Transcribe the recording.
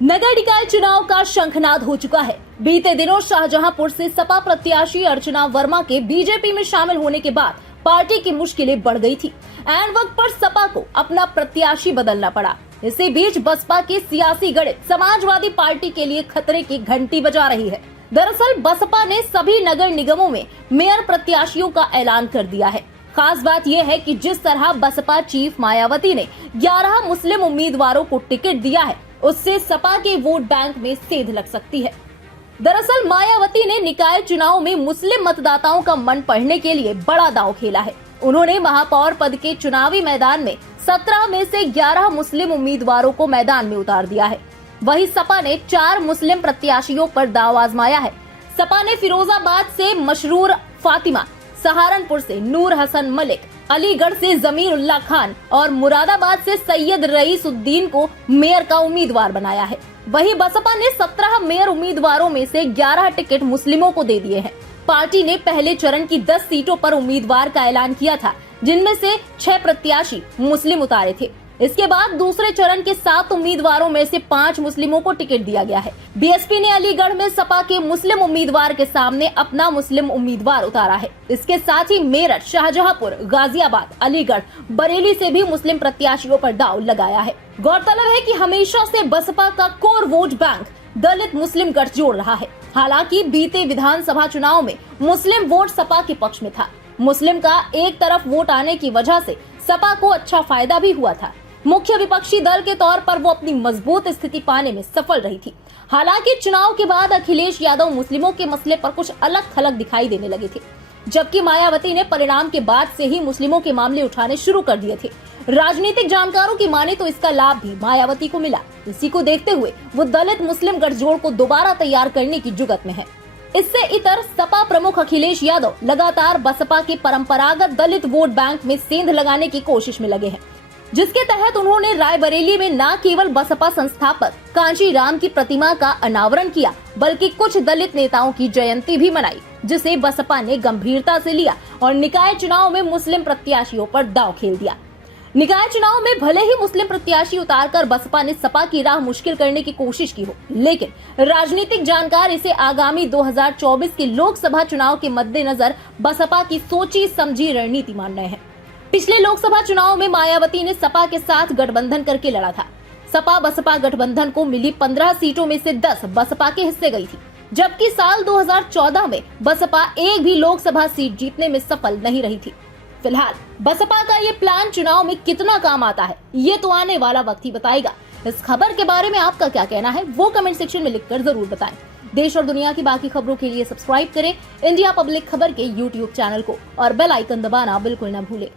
नगर निकाय चुनाव का शंखनाद हो चुका है। बीते दिनों शाहजहांपुर से सपा प्रत्याशी अर्चना वर्मा के बीजेपी में शामिल होने के बाद पार्टी की मुश्किलें बढ़ गई थी। ऐन वक्त पर सपा को अपना प्रत्याशी बदलना पड़ा। इसी बीच बसपा की सियासी गणित समाजवादी पार्टी के लिए खतरे की घंटी बजा रही है। दरअसल बसपा ने सभी नगर निगमों में मेयर प्रत्याशियों का ऐलान कर दिया है। खास बात यह है कि जिस तरह बसपा चीफ मायावती ने 11 मुस्लिम उम्मीदवारों को टिकट दिया है, उससे सपा के वोट बैंक में सेंध लग सकती है। दरअसल मायावती ने निकाय चुनाव में मुस्लिम मतदाताओं का मन पढ़ने के लिए बड़ा दांव खेला है। उन्होंने महापौर पद के चुनावी मैदान में 17 में से 11 मुस्लिम उम्मीदवारों को मैदान में उतार दिया है। वहीं सपा ने 4 मुस्लिम प्रत्याशियों पर दांव आजमाया है। सपा ने फिरोजाबाद से मशरूर फातिमा, सहारनपुर से नूर हसन मलिक, अलीगढ़ से जमीर उल्लाह खान और मुरादाबाद से सैयद रईसुद्दीन को मेयर का उम्मीदवार बनाया है। वहीं बसपा ने 17 मेयर उम्मीदवारों में से 11 टिकट मुस्लिमों को दे दिए हैं। पार्टी ने पहले चरण की 10 सीटों पर उम्मीदवार का ऐलान किया था, जिनमें से 6 प्रत्याशी मुस्लिम उतारे थे। इसके बाद दूसरे चरण के 7 उम्मीदवारों में से 5 मुस्लिमों को टिकट दिया गया है। बीएसपी ने अलीगढ़ में सपा के मुस्लिम उम्मीदवार के सामने अपना मुस्लिम उम्मीदवार उतारा है। इसके साथ ही मेरठ, शाहजहांपुर, गाजियाबाद, अलीगढ़, बरेली से भी मुस्लिम प्रत्याशियों पर दांव लगाया है। गौरतलब है कि हमेशा से बसपा का कोर वोट बैंक दलित मुस्लिम गठजोड़ रहा है। हालांकि बीते विधानसभा चुनाव में मुस्लिम वोट सपा के पक्ष में था। मुस्लिम का एक तरफ वोट आने की वजह से सपा को अच्छा फायदा भी हुआ था। मुख्य विपक्षी दल के तौर पर वो अपनी मजबूत स्थिति पाने में सफल रही थी। हालांकि चुनाव के बाद अखिलेश यादव मुस्लिमों के मसले पर कुछ अलग थलग दिखाई देने लगे थे, जबकि मायावती ने परिणाम के बाद से ही मुस्लिमों के मामले उठाने शुरू कर दिए थे। राजनीतिक जानकारों की माने तो इसका लाभ भी मायावती को मिला। इसी को देखते हुए वो दलित मुस्लिम गठजोड़ को दोबारा तैयार करने की जुगत में है। इससे इतर सपा प्रमुख अखिलेश यादव लगातार बसपा के परंपरागत दलित वोट बैंक में सेंध लगाने की कोशिश में लगे हैं, जिसके तहत उन्होंने रायबरेली में न केवल बसपा संस्थापक कांची राम की प्रतिमा का अनावरण किया, बल्कि कुछ दलित नेताओं की जयंती भी मनाई, जिसे बसपा ने गंभीरता से लिया और निकाय चुनाव में मुस्लिम प्रत्याशियों पर दांव खेल दिया। निकाय चुनाव में भले ही मुस्लिम प्रत्याशी उतारकर बसपा ने सपा की राह मुश्किल करने की कोशिश की हो, लेकिन राजनीतिक जानकार इसे आगामी 2024 के लोकसभा चुनाव के मद्देनजर बसपा की सोची समझी रणनीति मान रहे हैं। पिछले लोकसभा चुनाव में मायावती ने सपा के साथ गठबंधन करके लड़ा था। सपा बसपा गठबंधन को मिली 15 सीटों में से 10 बसपा के हिस्से गई थी, जबकि साल 2014 में बसपा एक भी लोकसभा सीट जीतने में सफल नहीं रही थी। फिलहाल बसपा का ये प्लान चुनाव में कितना काम आता है, ये तो आने वाला वक्त ही बताएगा। इस खबर के बारे में आपका क्या कहना है, वो कमेंट सेक्शन में लिखकर जरूर बताएं। देश और दुनिया की बाकी खबरों के लिए सब्सक्राइब करें इंडिया पब्लिक खबर के YouTube चैनल को और बेल आइकन दबाना बिल्कुल न भूलें।